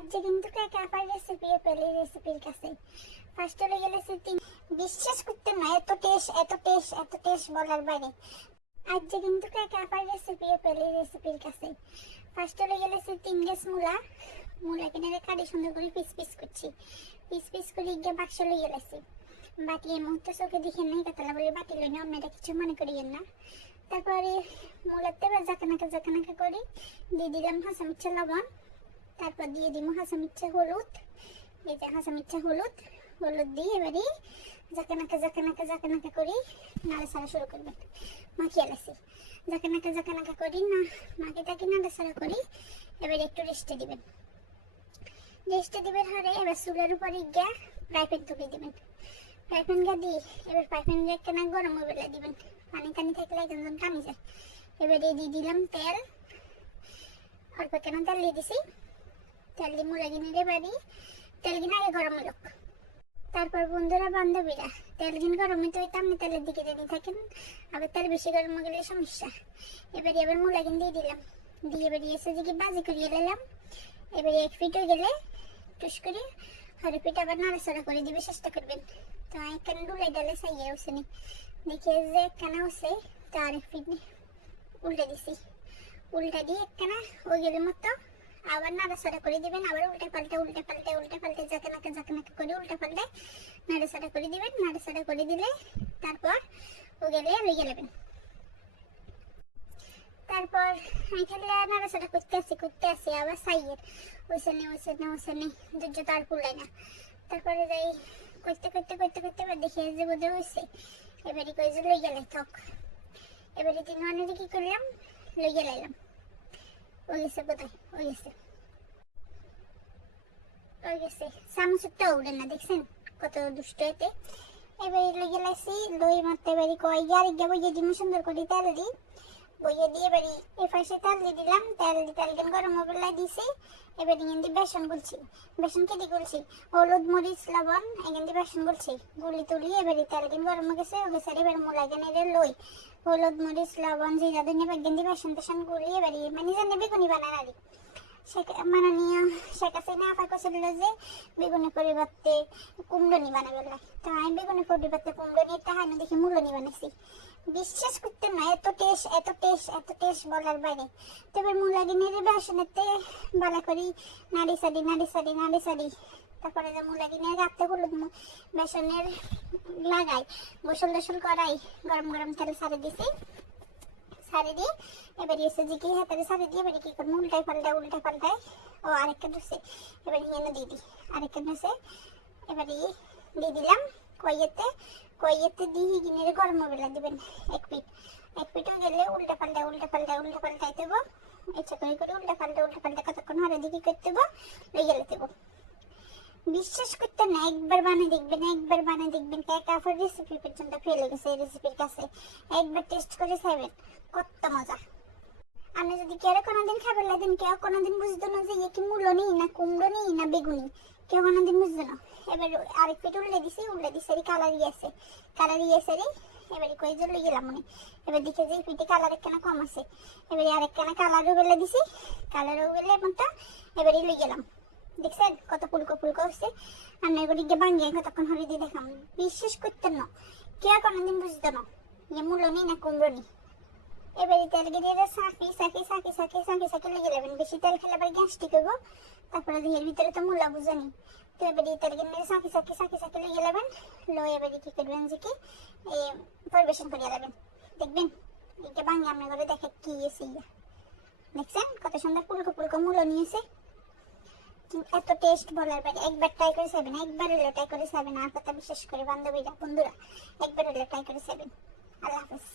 আজ যে কিন্তু কাকার রেসিপি পেলে রেসিপির কাছে ফার্স্ট হলে গেলেছে বিশ্বাস করতে না, এত টেস্ট বলার বাইরে। আজ যে কিন্তু কাকার রেসিপি পেলে রেসিপির কাছে ফার্স্ট হলে গেলেছে 3 গাছ মূলা কিনে কাটি সুন্দর করে পিস পিস করছি, পিস পিস করে গিয়ে বাক্স লই গেলেছি। বাটি এই মুহূর্তে চোখে দেখে নেই, কাতলা বলে বাটি লই না, আপনারা কিছু মনে করিয়েন না। তারপরে মূলাতে জাকানাকা করে দিয়ে দিলাম হাসা মির্চা লবণ, তারপর দিয়ে দিব হাসা মির্চা হলুদ। এই যে হাসা মির্চা হলুদ দিয়ে এবারে জাকানাকা করে নাড়াচাড়া শুরু করবেন। মাখিয়ে আলাসি জাকানাকা করি না, মাখিটাকে নাড়াচাড়া করি। এবারে একটু রেস্টে দিবেন হারে। এবার চুলার উপরে গিয়া ফ্রাই প্যান তুলে দিবেন। ফ্রাই প্যান গা দিয়ে এবার ফ্রাই প্যান গিয়ে কেনা গরম বেলা দিবেন, পানি টানি থাকলে একদম টানি যায়। এবারে দিয়ে দিলাম তেল, অল্প কেন তেল দিয়ে দিছি। তেল দিয়ে মুলা গিনে বাড়ি তেল গিনে আগে গরম হলো। তারপর বন্ধুরা বান্ধবীরা তেল গিন গরম হইতে হইতে আপনি তেলের দিকে রেডি থাকেন, আবার তেল বেশি গরম হয়ে গেলে সমস্যা। এবারে এবার মুলা গিন দিয়ে দিলাম, দিয়ে এবারে এসে দিকে বাজি করিয়ে নিলাম। এবারে 1 ফিট হয়ে গেলে টুস করে হরে পিঠ আবার নাড়াচাড়া করে দিবে চেষ্টা করবেন। তো একখানে ডুলাই ডালে চাইয়ে উঠছেনি, দেখে যে একখানা হচ্ছে তো 1 ফিট উল্টে দিছি। উল্টা দিয়ে একখানা হয়ে গেলে মতো আবার নাড়াচাড়া করে দিবেন। আবার উল্টে পাল্টে জাকানাকা করে উল্টে পাল্টে নাড়াচাড়া করে দিবেন। নাড়াচাড়া করে দিলে তারপর ও গেলে লইয়ে নেবেন। তারপর এখানে নাড়াচাড়া করতে আসি আবার সাইয়ের ওইসে নেই ধৈর্য তার কুলায় না। তারপরে যাই করতে এবার দেখি যে বোধ হয়েছে। এবারে কই যে লইয়া লাই থক। এবারে 3 মানুষে কি করলাম, লইয়া লাইলাম। ওই গেছে কোথায়, ওই গেছে চামচটা উড়ে না, দেখছেন কত দুষ্ট এতে। এবারে লইয়া লাইছি, লই মারতে এবারে কয় আরেক বইয়ে দিম সুন্দর করে তেল দিই। বইয়ে দিয়ে এবারে এই পাশে তেল দিয়ে দিলাম, তেল গরম বেলায় দিছি। এবারে এখান দিয়ে বেসন কেটে গুলছি, হলুদ মরিচ লবণ এখান দিয়ে বেসন গুলি তুলি। এবারে তেল গরম হয়ে গেছে এবারে মূলা গেনে লই হলুদ মরিচ লবণ জিরা ধনিয়া এখান দিয়ে বেসন গুলি। এবারে মানে জানে বেগুনি বানান আর মাননীয় শেখ হাসিনা আপা কছিল যে বেগুনি পরিবর্তে কুমড়নি বানাবে। তো আমি বেগুনি পরিবর্তে কুমড়নি তাহানো দেখি মূলনি বানাইছি। বিশ্বাস করতে না, এত টেস্ট বলার বাইরে। তবে মূলা গিনের বেসনেতে বালা করি নাড়ি সারি। তারপরে যে মূলা গিনের রাতে হলুদ বেসনের লাগাই গোসল করাই গরম তেল সারি দিছি। সারি দিয়ে এবারে এসে যে কি হাতারে সারি দিয়ে এবারে কি করবো উল্টায় পাল্টায় ও আরেকটা ডুসে এবারে হিয়ানো দিয়ে দিই। আরেকটা ডুসে এবারে দিয়ে দিলাম কইয়েতে দিয়ে গিনের গরম বেলা দিবেন 1 ফিট হয়ে গেলে উল্টা পাল্টাই দেবো। ইচ্ছা করে উল্টা পাল্টা কতক্ষণ হরে দিকে করতে দেবো, লইয়ে দেবো। বিশ্বাস করতে না, একবার বানিয়ে দেখবেন কাকার রেসিপি পর্যন্ত ফেলে গেছে এই রেসিপির কাছে। একবার টেস্ট করে খাবেন, কত মজা। আমি যদি কেউ কোনোদিন খাবার লাগেন, কেউ কোনোদিন বুঝতো না যে কি মূলো নেই না কুমড়ো নেই না বেগুনি, কেউ কোনোদিন বুঝতো না। এবার 1 ফিট উল্টে দিছি কালার ইয়েছে রে। এবারে কই যে লই গেলাম মনে। এবার দেখে যে ফিটে কালার একখানা কম আছে, এবারে আরেকখানা কালারও বেলে দিছি, কালারও বেলে মতো এবারে লই গেলাম। দেখছেন কত ফুলকো হচ্ছে। আমি এগুলি গিয়ে ভাঙিয়ে কতক্ষণ হরে দিয়ে দেখাম। বিশ্বাস করতেন না, কেউ কোনোদিন বুঝতো না যে মূলো নেই না কুমড়ো নেই। এবারে তেল গিয়ে সাকি লেগে যাবেন। বেশি তেল খেলে আবার গ্যাস্ট্রিক হইব। তারপরে এর ভিতরে তো মূলা বুঝানি। তো এবারে তেল গিয়ে সাকি লেগে যাবেন। লই এবারে কি করবেন যে কি পরিবেশন করিয়া যাবেন। দেখবেন এটা ভাঙি আপনার ঘরে দেখে কি এসে দেখছেন কত সুন্দর ফুলকো মূলো নিয়েছে। এত টেস্ট বলার বাইরে। একবার ট্রাই করে খাবেন, আর কথা বিশ্বাস করে বান্ধবীরা বন্ধুরা একবার হলে ট্রাই করে খাবেন। আল্লাহ হাফেজ।